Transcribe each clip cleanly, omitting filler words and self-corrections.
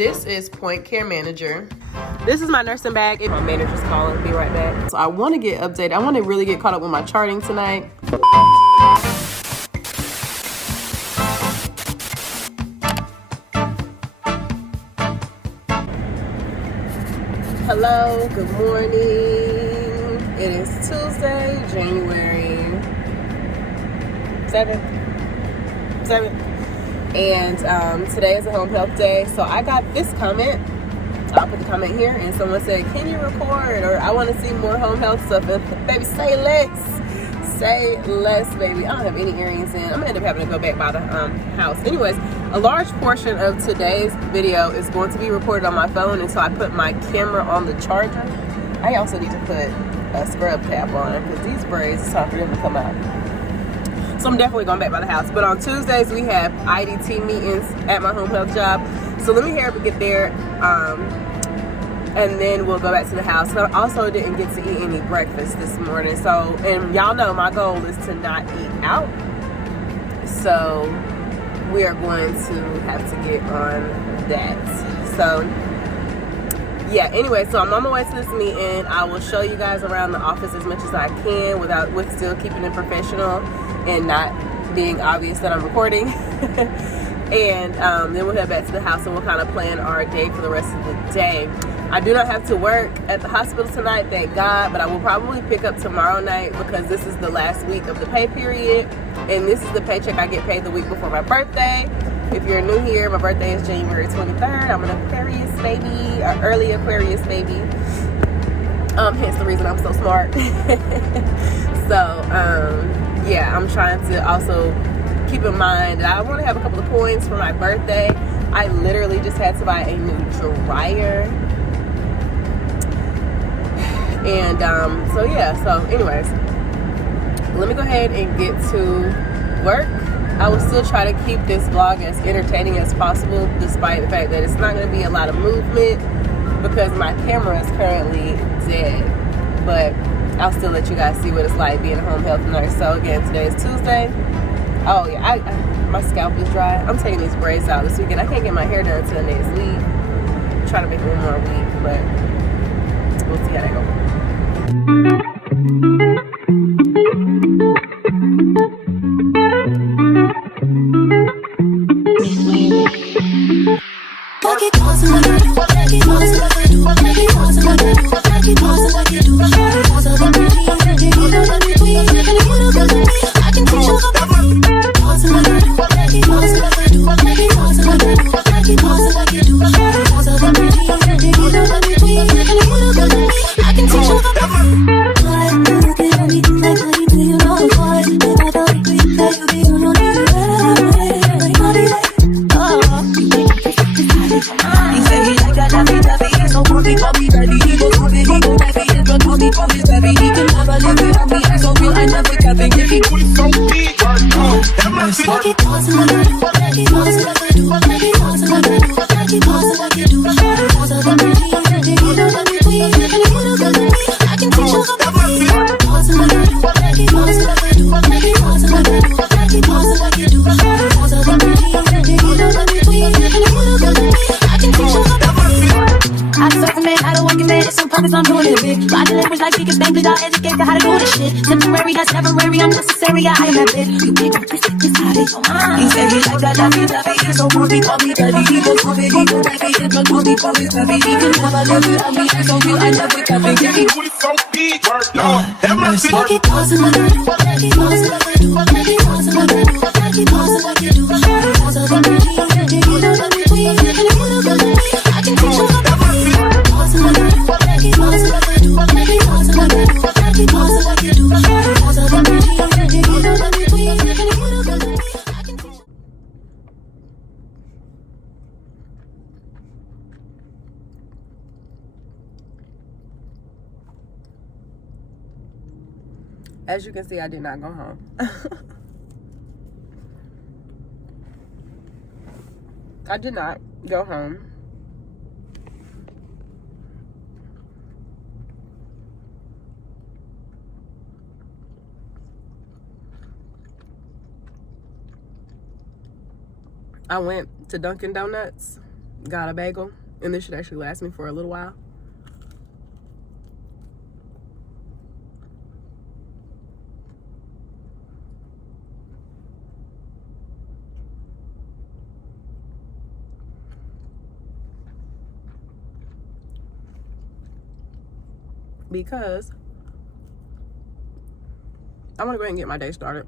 This is Point Care Manager. This is my nursing bag. My manager's calling. Be right back. So I want to get updated. I want to really get caught up with my charting tonight. Hello, good morning. It is Tuesday, January 7th. And today is a home health day. So I got this comment. I'll put the comment here, and someone said, can you record? Or I want to see more home health stuff. And baby, say less. Say less, baby. I don't have any earrings in. I'm gonna end up having to go back by the house. Anyways, a large portion of today's video is going to be recorded on my phone, and so I put my camera on the charger. I also need to put a scrub cap on because these braids, it's time for them to come out. So I'm definitely going back by the house. But on Tuesdays, we have IDT meetings at my home health job. So let me hurry up and get there. And then we'll go back to the house. So I also didn't get to eat any breakfast this morning. So, and y'all know my goal is to not eat out. So we are going to have to get on that. So yeah, anyway, so I'm on my way to this meeting. I will show you guys around the office as much as I can with still keeping it professional and not being obvious that I'm recording. And then we'll head back to the house and we'll kind of plan our day for the rest of the day. I do not have to work at the hospital tonight, thank God, but I will probably pick up tomorrow night because this is the last week of the pay period, and this is the paycheck I get paid the week before my birthday. If you're new here, my birthday is January 23rd. I'm an Aquarius baby, or early Aquarius baby. Hence the reason I'm so smart. So, yeah, I'm trying to also keep in mind that I want to have a couple of coins for my birthday. I literally just had to buy a new dryer. And so yeah, so anyways, let me go ahead and get to work. I will still try to keep this vlog as entertaining as possible, despite the fact that it's not going to be a lot of movement because my camera is currently dead. But I'll still let you guys see what it's like being a home health nurse. So again, today is Tuesday. Oh yeah, my scalp is dry. I'm taking these braids out this weekend. I can't get my hair done until next week. I'm trying to make one more week, but we'll see how that goes. I'm doing it big. Body language like speaking Spanglish. I'll educate you how to do this shit. Temporary, that's temporary, unnecessary. I am that bitch. You pick up this body. He said he like that, he's so groovy, call me daddy. He goes groovy, he goes heavy, he goes groovy, call me heavy. He can never live without me, I'm so real, I never got me. He booty so big, Lord, have mercy. Like it pause and like it do, like it pause and like it do, like it pause and like it do, like it pause and like it do, like it pause and like it do, like it pause and like it do, like it pause and like it do, I can teach you how to pause and like it do, like it pause and like it do, like it pause and like it do, like it pause and like it do, like it pause and like it do, like it pause and like it do, like it pause and like it do. As you can see, I did not go home. I did not go home. I went to Dunkin' Donuts got a bagel, and this should actually last me for a little while. Because I want to go ahead and get my day started.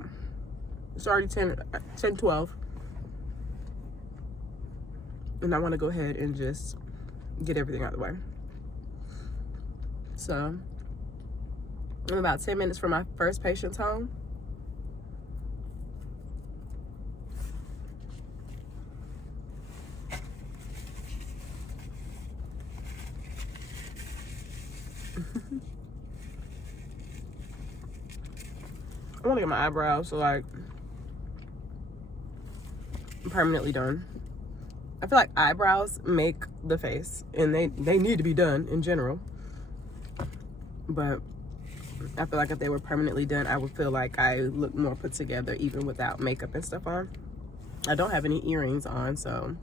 It's already 10:12. And I want to go ahead and just get everything out of the way. So I'm about 10 minutes from my first patient's home. I want to get my eyebrows like permanently done. I feel like eyebrows make the face, and they need to be done in general. But I feel like if they were permanently done, I would feel like I look more put together even without makeup and stuff on. I don't have any earrings on, so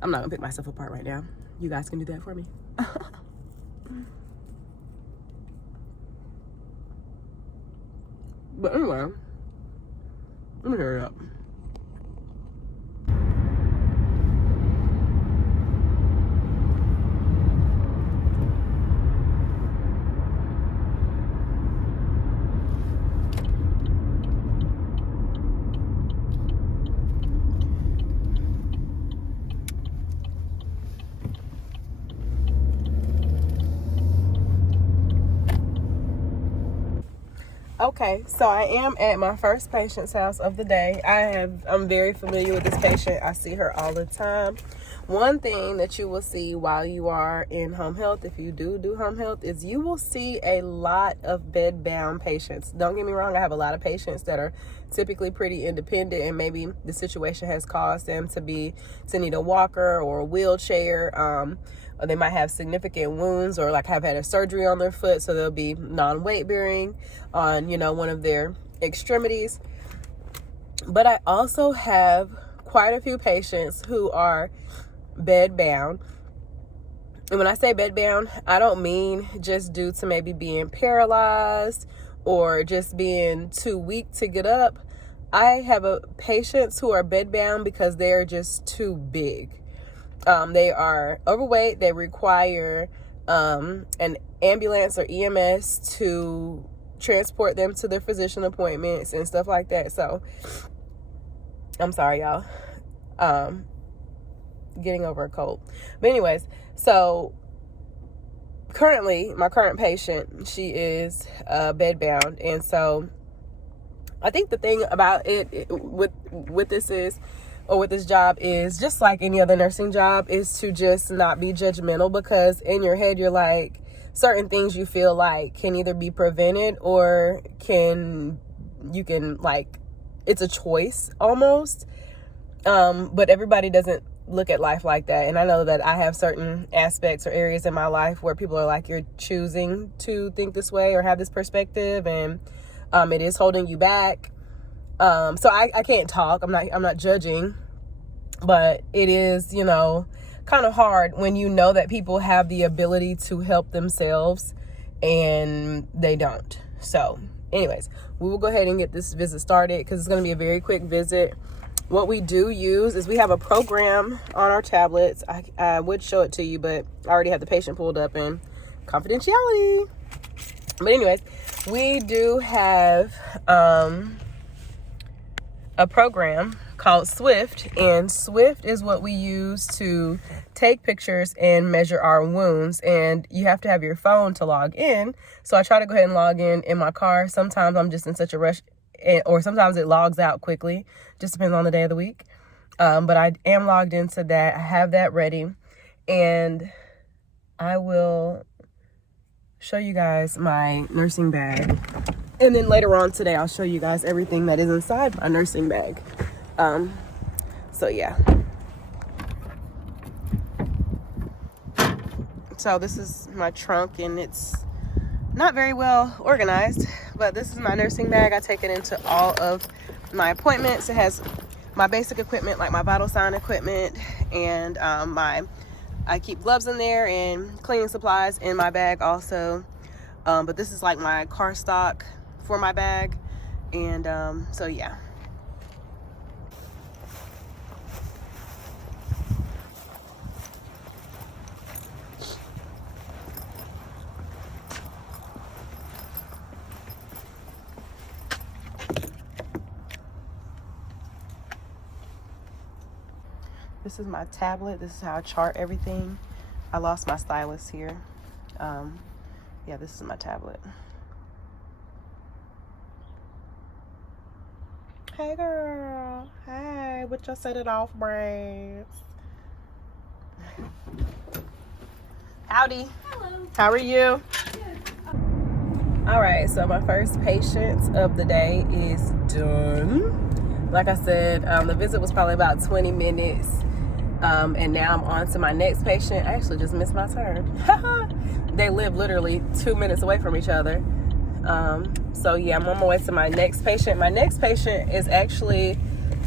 I'm not gonna pick myself apart right now. You guys can do that for me. But anyway, let me hurry up. Okay, so I am at my first patient's house of the day. I'm very familiar with this patient. I see her all the time. One thing that you will see while you are in home health, if you do home health, is you will see a lot of bed-bound patients. Don't get me wrong, I have a lot of patients that are typically pretty independent, and maybe the situation has caused them to need a walker or a wheelchair. Or they might have significant wounds, or like have had a surgery on their foot, so they'll be non-weight bearing on, one of their extremities. But I also have quite a few patients who are bed bound. And when I say bed bound, I don't mean just due to maybe being paralyzed or just being too weak to get up. I have patients who are bed bound because they're just too big. They are overweight. They require an ambulance or EMS to transport them to their physician appointments and stuff like that. So I'm sorry, y'all. Getting over a cold. But anyways, so currently my current patient, she is bedbound. And so I think the thing about it with this job is, just like any other nursing job, is to just not be judgmental, because in your head you're like, certain things you feel like can either be prevented or it's a choice almost. But everybody doesn't look at life like that. And I know that I have certain aspects or areas in my life where people are like, you're choosing to think this way or have this perspective, and it is holding you back. So I can't talk. I'm not judging, but it is, kind of hard when you know that people have the ability to help themselves and they don't. So anyways, we will go ahead and get this visit started because it's going to be a very quick visit. What we do use is we have a program on our tablets. I would show it to you, but I already have the patient pulled up in confidentiality. But anyways, we do have a program called Swift, and Swift is what we use to take pictures and measure our wounds. And you have to have your phone to log in. So I try to go ahead and log in my car. Sometimes I'm just in such a rush, or sometimes it logs out quickly. Just depends on the day of the week. But I am logged into that. I have that ready, and I will show you guys my nursing bag. And then later on today, I'll show you guys everything that is inside my nursing bag. So yeah. So this is my trunk, and it's not very well organized, but this is my nursing bag. I take it into all of my appointments. It has my basic equipment, like my vital sign equipment, and I keep gloves in there and cleaning supplies in my bag also. But this is like my car stock for my bag. And so yeah. This is my tablet. This is how I chart everything. I lost my stylus here. Yeah, this is my tablet. Hey girl. Hey, with your set it off braids. Howdy. Hello. How are you? Good. All right, so my first patient of the day is done. Like I said, the visit was probably about 20 minutes. And now I'm on to my next patient. I actually just missed my turn. They live literally 2 minutes away from each other. So yeah, I'm on my way to my next patient. My next patient is actually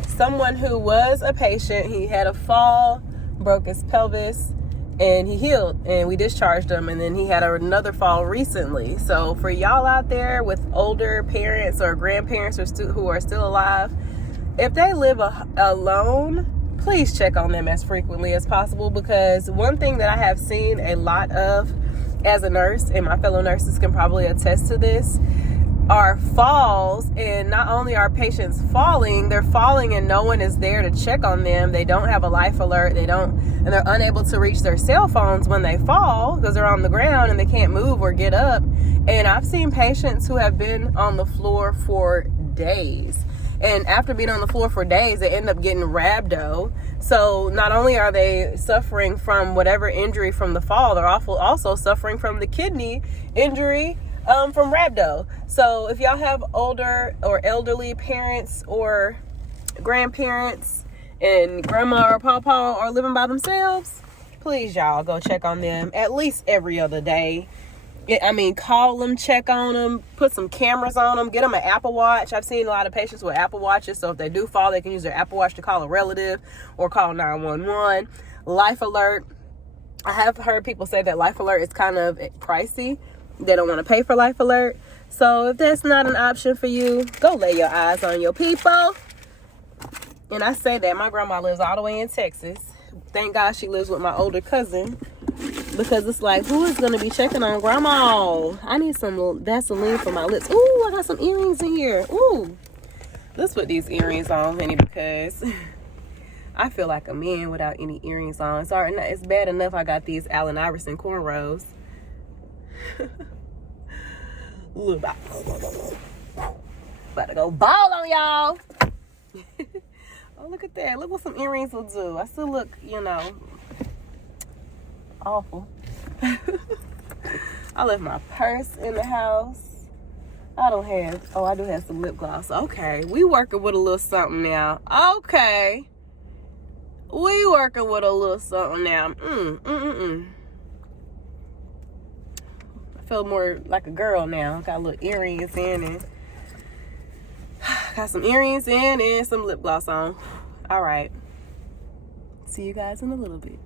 someone who was a patient. He had a fall, broke his pelvis, and he healed, and we discharged him. And then he had another fall recently. So for y'all out there with older parents or grandparents who are still alive, if they live alone, please check on them as frequently as possible, because one thing that I have seen a lot of as a nurse, and my fellow nurses can probably attest to this, are falls. And not only are patients falling, they're falling and no one is there to check on them. They don't have a life alert. And they're unable to reach their cell phones when they fall because they're on the ground and they can't move or get up. And I've seen patients who have been on the floor for days. And after being on the floor for days, they end up getting rhabdo. So not only are they suffering from whatever injury from the fall, they're also suffering from the kidney injury from rhabdo. So if y'all have older or elderly parents or grandparents and grandma or papa are living by themselves, please y'all go check on them at least every other day. Call them, check on them, put some cameras on them, get them an Apple Watch. I've seen a lot of patients with Apple Watches, so if they do fall, they can use their Apple Watch to call a relative or call 911. Life Alert. I have heard people say that Life Alert is kind of pricey. They don't want to pay for Life Alert. So if that's not an option for you, go lay your eyes on your people. And I say that my grandma lives all the way in Texas. Thank God she lives with my older cousin. Because it's like, who is going to be checking on grandma? I need some Vaseline for my lips. Ooh, I got some earrings in here. Ooh. Let's put these earrings on, honey, because I feel like a man without any earrings on. Sorry, it's bad enough I got these Allen Iverson cornrows. About to go ball on y'all. Oh, look at that. Look what some earrings will do. I still look, awful. I left my purse in the house. I do have some lip gloss. Okay, we working with a little something now. Okay, we working with a little something now. I feel more like a girl now. Got little earrings in and got some earrings in and some lip gloss on. All right, see you guys in a little bit.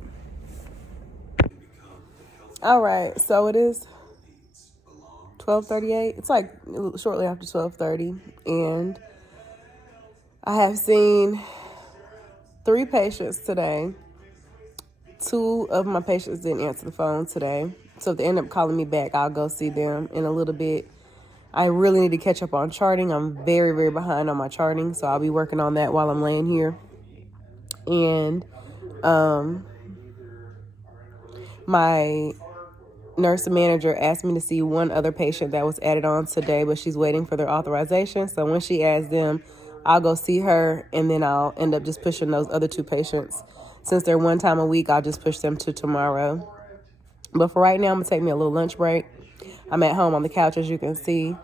All right, so it is 12:38. It's like shortly after 12:30, and I have seen 3 patients today. 2 of my patients didn't answer the phone today, so if they end up calling me back, I'll go see them in a little bit. I really need to catch up on charting. I'm very, very behind on my charting, so I'll be working on that while I'm laying here. And my nurse manager asked me to see one other patient that was added on today, but she's waiting for their authorization. So when she adds them, I'll go see her, and then I'll end up just pushing those other 2 patients. Since they're 1 time a week, I'll just push them to tomorrow. But for right now, I'm going to take me a little lunch break. I'm at home on the couch, as you can see.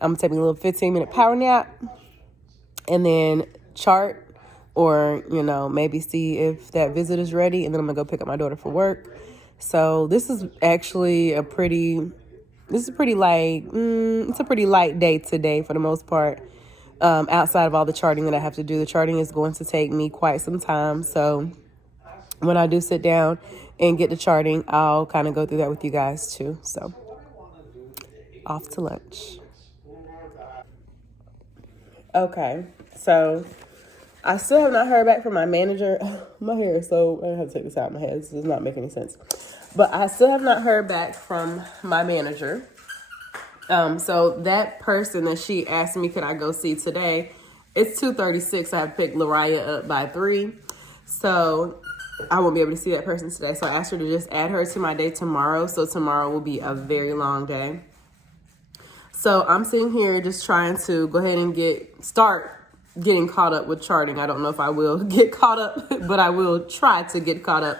I'm going to take me a little 15-minute power nap, and then chart, or, maybe see if that visit is ready, and then I'm going to go pick up my daughter for work. So this is actually a pretty light day today for the most part. outside of all the charting that I have to do. The charting is going to take me quite some time. So when I do sit down and get the charting, I'll kind of go through that with you guys too. So off to lunch. Okay, so I still have not heard back from my manager. My hair is so, I have to take this out of my head. This does not make any sense. But I still have not heard back from my manager. So that person that she asked me, could I go see today? It's 2:36. I have picked Lariah up by 3. So I won't be able to see that person today. So I asked her to just add her to my day tomorrow. So tomorrow will be a very long day. So I'm sitting here just trying to go ahead and start getting caught up with charting. I don't know if I will get caught up, but I will try to get caught up.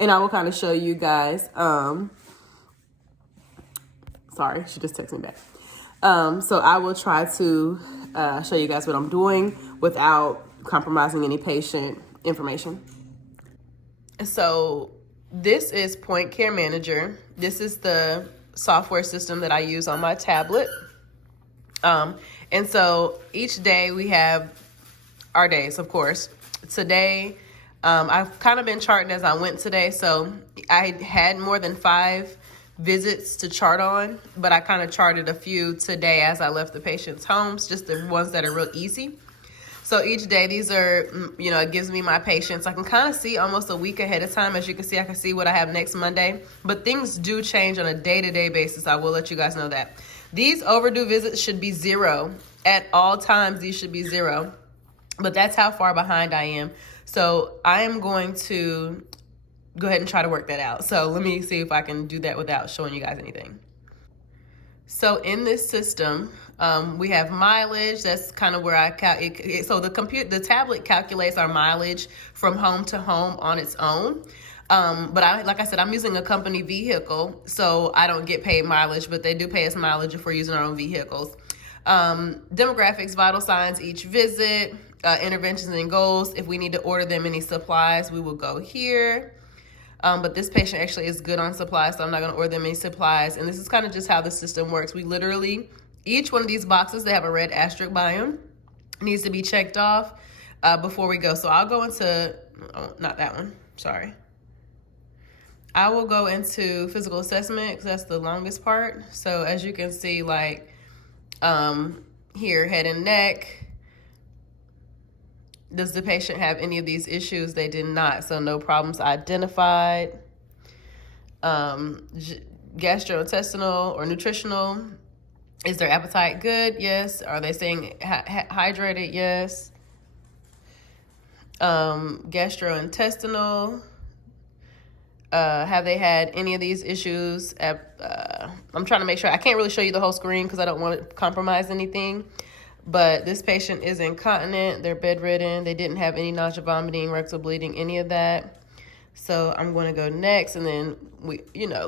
And I will kind of show you guys. Sorry, she just texted me back. So I will try to show you guys what I'm doing without compromising any patient information. So this is Point Care Manager. This is the software system that I use on my tablet. And so each day we have our days, of course. Today, I've kind of been charting as I went today. So I had more than 5 visits to chart on, but I kind of charted a few today as I left the patient's homes, just the ones that are real easy. So each day, these are, it gives me my patients. I can kind of see almost a week ahead of time. As you can see, I can see what I have next Monday. But things do change on a day-to-day basis. I will let you guys know that. These overdue visits should be 0. At all times, these should be 0. But that's how far behind I am. So I am going to go ahead and try to work that out. So let me see if I can do that without showing you guys anything. So in this system, we have mileage. That's kind of where so the tablet calculates our mileage from home to home on its own. But like I said, I'm using a company vehicle, so I don't get paid mileage, but they do pay us mileage if we're using our own vehicles. Demographics, vital signs each visit, interventions and goals. If we need to order them any supplies, we will go here. But this patient actually is good on supplies, so I'm not going to order them any supplies. And this is kind of just how the system works. We literally, each one of these boxes, they have a red asterisk by them, needs to be checked off before we go. So I'll go into, not that one, sorry. I will go into physical assessment because that's the longest part. So as you can see, like here, head and neck. Does the patient have any of these issues? They did not, so no problems identified. Gastrointestinal or nutritional. Is their appetite good? Yes. Are they staying hydrated? Yes. Gastrointestinal. Have they had any of these issues? I'm trying to make sure. I can't really show you the whole screen because I don't want to compromise anything. But this patient is incontinent. They're bedridden. They didn't have any nausea, vomiting, rectal bleeding, any of that. So I'm going to go next. And then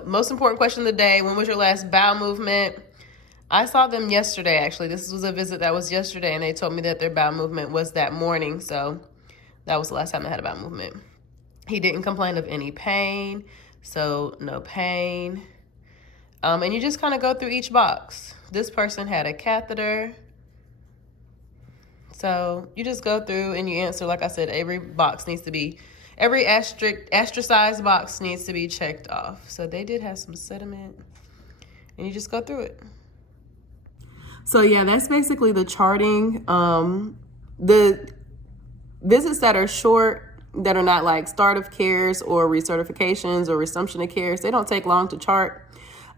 most important question of the day. When was your last bowel movement? I saw them yesterday, actually. This was a visit that was yesterday, and they told me that their bowel movement was that morning. So that was the last time I had a bowel movement. He didn't complain of any pain, so no pain. And you just kind of go through each box. This person had a catheter. So you just go through and you answer. Like I said, every asteriskized box needs to be checked off. So they did have some sediment, and you just go through it. So yeah, that's basically the charting. The visits that are short, that are not like start of cares or recertifications or resumption of cares, they don't take long to chart.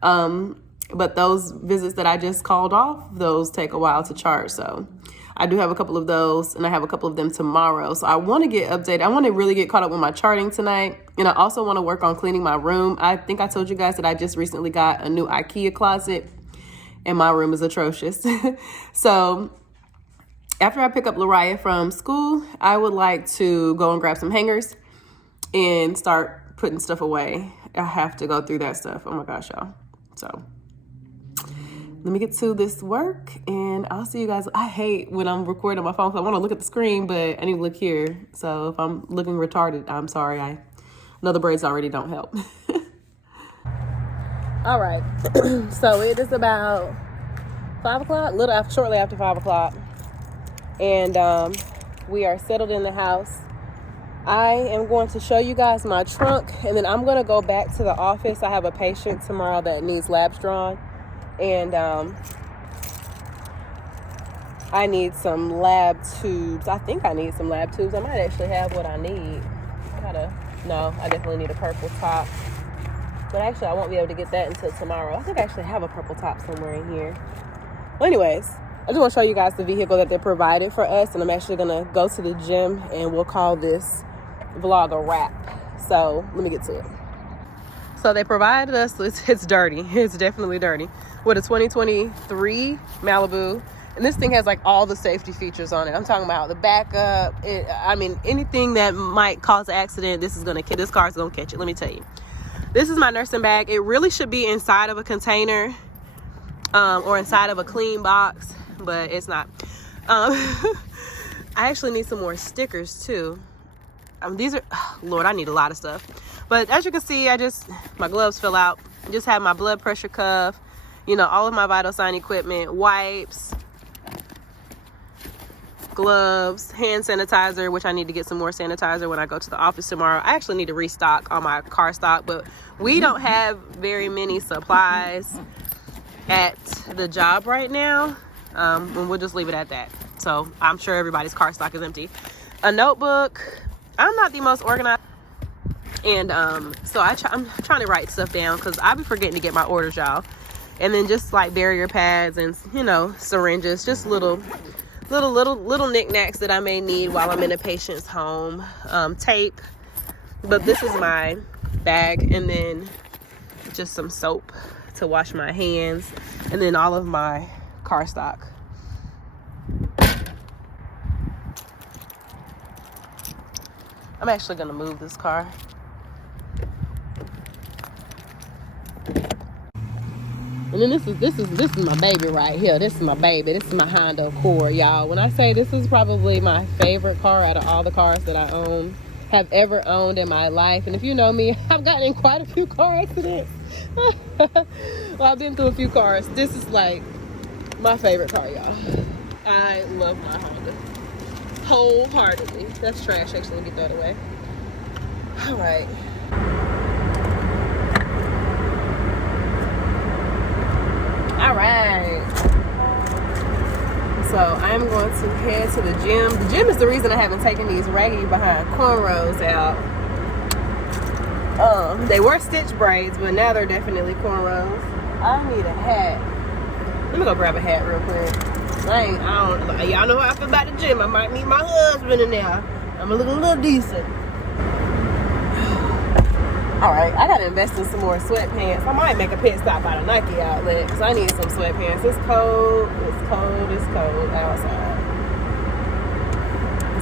But those visits that I just called off, those take a while to chart. So I do have a couple of those, and I have a couple of them tomorrow. So I want to get updated. I want to really get caught up with my charting tonight. And I also want to work on cleaning my room. I think I told you guys that I just recently got a new IKEA closet, and my room is atrocious. So after I pick up Lariah from school, I would like to go and grab some hangers and start putting stuff away. I have to go through that stuff. Oh my gosh, y'all. So let me get to this work, and I'll see you guys. I hate when I'm recording on my phone, so I want to look at the screen, but I need to look here. So if I'm looking retarded, I'm sorry. I know the braids already don't help. All right. So it is about 5 o'clock, shortly after 5 o'clock. and we are settled in the house. I am going to show you guys my trunk, and then I'm going to go back to the office. I have a patient tomorrow that needs labs drawn, and I need some lab tubes. I think I need some lab tubes. I might actually have what I need. No, I definitely need a purple top. But actually, I won't be able to get that until tomorrow. I think I actually have a purple top somewhere in here. Well, anyways, I just want to show you guys the vehicle that they provided for us. And I'm actually going to go to the gym, and we'll call this vlog a wrap. So let me get to it. So they provided us, it's dirty. It's definitely dirty. With a 2023 Malibu. And this thing has like all the safety features on it. I'm talking about the backup. Anything that might cause an accident, this car is gonna catch it. Let me tell you. This is my nursing bag. It really should be inside of a container, or inside of a clean box, but it's not. I actually need some more stickers too. These are, Lord, I need a lot of stuff. But as you can see, my gloves fell out. I just have my blood pressure cuff, all of my vital sign equipment, wipes, gloves, hand sanitizer, which I need to get some more sanitizer when I go to the office tomorrow. I actually need to restock on my car stock, but we don't have very many supplies at the job right now, and we'll just leave it at that. So I'm sure everybody's car stock is empty. A notebook. I'm not the most organized, and so I'm trying to write stuff down because I be forgetting to get my orders, y'all. And then just like barrier pads and syringes, just little knickknacks that I may need while I'm in a patient's home. Tape, but this is my bag, and then just some soap to wash my hands, and then all of my car stock. I'm actually gonna move this car. And then this is my baby right here. This is my baby. This is my Honda Accord, y'all. When I say this is probably my favorite car out of all the cars that I have ever owned in my life. And if you know me, I've gotten in quite a few car accidents. Well, I've been through a few cars. This is like my favorite car, y'all. I love my Honda wholeheartedly. That's trash, actually. Let me throw it away. All right. All right. So I'm going to head to the gym. The gym is the reason I haven't taken these raggedy behind cornrows out. They were stitch braids, but now they're definitely cornrows. I need a hat. Let me go grab a hat real quick. Y'all know how I feel about the gym. I might meet my husband in there. I'm gonna look a little decent. Alright, I gotta invest in some more sweatpants. I might make a pit stop at a Nike outlet because I need some sweatpants. It's cold outside.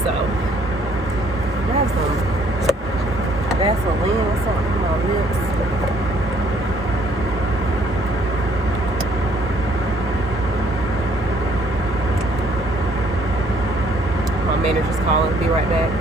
So, I have some Vaseline or something on my lips. My manager's calling. Be right back.